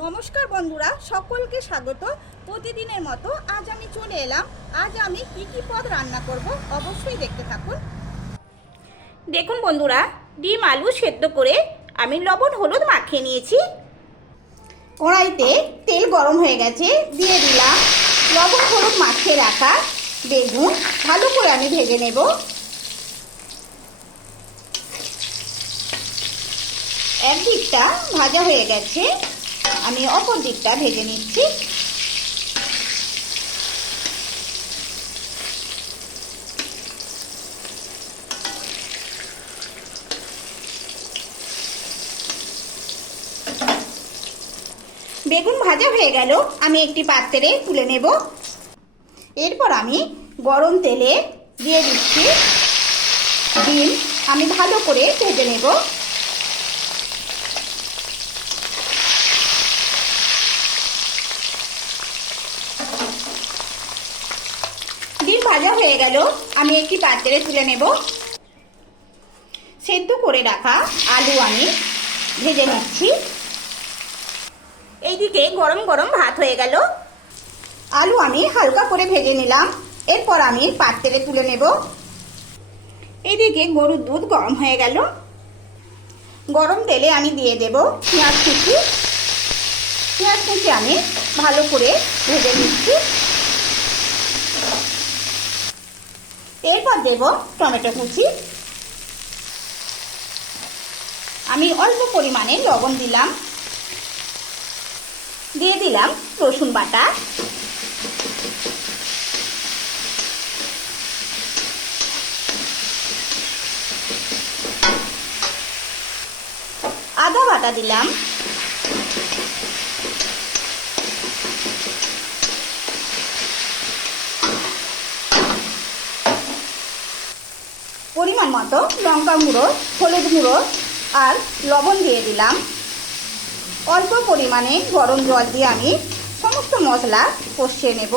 নমস্কার বন্ধুরা, সকলকে স্বাগত। প্রতিদিনের মতো আজ আমি চলে এলাম। আজ আমি কি পদ রান্না করব অবশ্যই দেখতে থাকুন। দেখুন বন্ধুরা, ডিম আলু সেদ্ধ করে আমি লবণ হলুদ মাখিয়ে নিয়েছি। কড়াইতে তেল গরম হয়ে গেছে, দিয়ে দিলাম লবণ হলুদ মাখিয়ে রাখা বেগুন। ভালো করে আমি ভেজে নেব। এক দিকটা ভাজা হয়ে গেছে, আমি অপর দিকটা ভেজে নিচ্ছি। বেগুন ভাজা হয়ে গেল, আমি একটি পাত্রে তুলে নেব। এরপর আমি গরম তেলে দিয়ে দিচ্ছি ডিম। আমি ভালো করে ভেজে নেব। ডিম ভাজা হয়ে গেল, আমি একটি পাত্রে তুলে নেব। সেদ্ধ করে রাখা আলু আমি ভেজে নিচ্ছি। এইদিকে গরম গরম ভাত হয়ে গেল, আলু আমি হালকা করে ভেজে নিলাম। এরপর আমি পাত্রে তুলে নেব। এইদিকে গরুর দুধ গরম হয়ে গেল, গরম তেলে আমি দিয়ে দেব পেঁয়াজ কুচি। পেঁয়াজ কুচি আমি ভালো করে ভেজে নিচ্ছি। এরপর দেব টমেটো কুচি। আমি অল্প পরিমাণে লবণ দিলাম, দিয়ে দিলাম রসুন বাটা। আদা বাটা দিলাম। পরিমাণ মতো লঙ্কা গুঁড়ো, হলুদ গুঁড়ো আর লবণ দিয়ে দিলাম। অল্প পরিমাণে গরম জল দিয়ে আমি সমস্ত মশলা কষিয়ে নেব।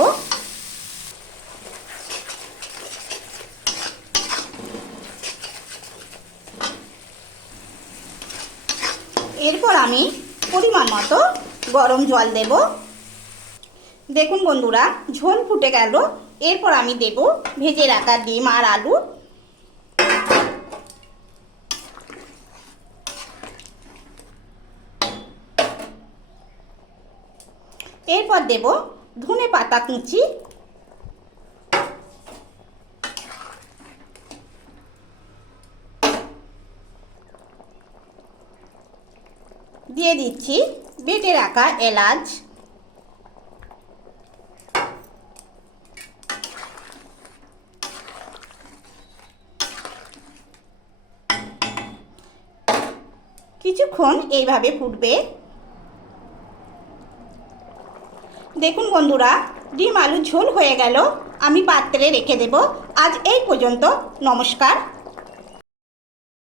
এরপর আমি পরিমাণ মতো গরম জল দেব। দেখুন বন্ধুরা, ঝোল ফুটে গেল। এরপর আমি দেব ভেজে রাখা ডিম আর আলু। এরপর দেব ধনে পাতা কুচি। দিয়ে দিচ্ছি বেটে রাখা এলাচ। কিছুক্ষণ এইভাবে ফুটবে। দেখুন বন্ধুরা, ডিম আলু ঝোল হয়ে গেল, আমি পাত্রে রেখে দেব। আজ এই পর্যন্ত। নমস্কার।